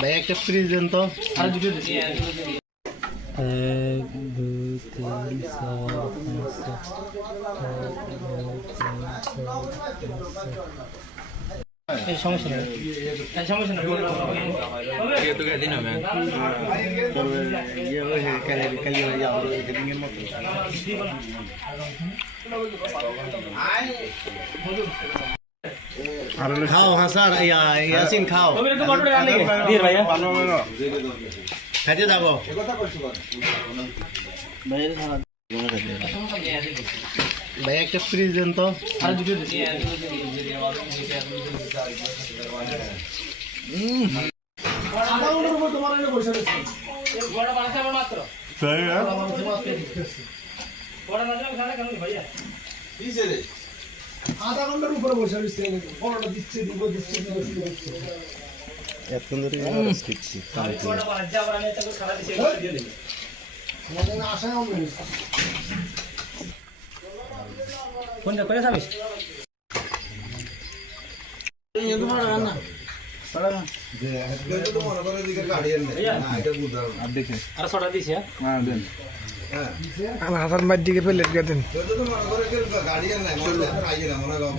ভাই একটা ফ্রিজ দেন তো। আর দুটো 1 2 3 4 5 সমস্যা নেই সমস্যা নেই তো দিন হবে কালি এর মতো খাও হ্যাঁ স্যার ইয়াসিন খাও খাইতে যাবো ভাই একটা ফ্রিজ দেন তো। আর দুটো আধা ঘন্টার উপরে বসে দিচ্ছে বড়টা দিচ্ছে দিব দিচ্ছে এত সুন্দর দিচ্ছি কোনটা করে যাবিস আমার হাতার মার দিকে প্লেট দেন।